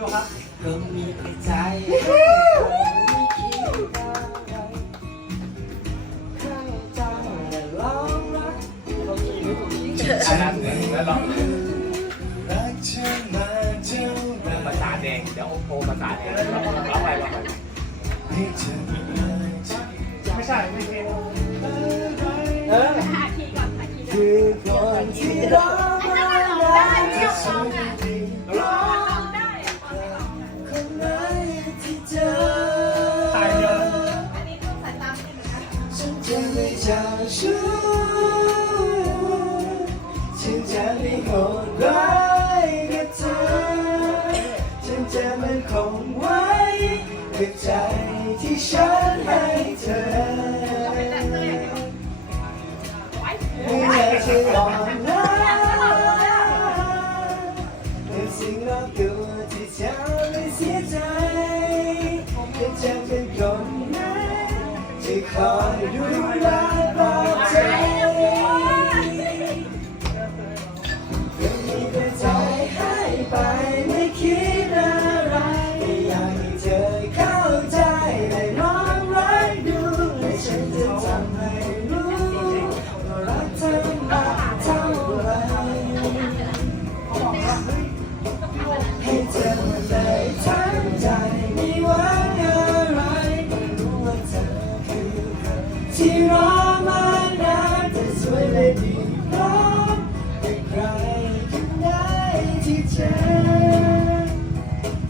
ดูครับก็มีใจไม่คิดอะไรให้เจ้าและลองรักอันนั้นแล้วลองรักเธอมาเท่าไหร่ภาษาแดงเดี๋ยวโอภาษาแดงร้องร้องไปร้องไปให้เธอมาเท่าไม่ใช่ไม่ใช่เออหาทีก่อนหาทีก่อนคือคนที่รักอันนั้นมันร้องได้ที่เราร้องอะร้องได้ จะไม่จากฉันฉันจะไม่โหดร้ายกับเธอ ฉันจะมันคงไว้กับใจที่ฉันให้เธอ ไม่อยากจะอ่อนล้าแต่สิ่งรอบตัวที่ทำให้เสียใจจะจะ You love the tear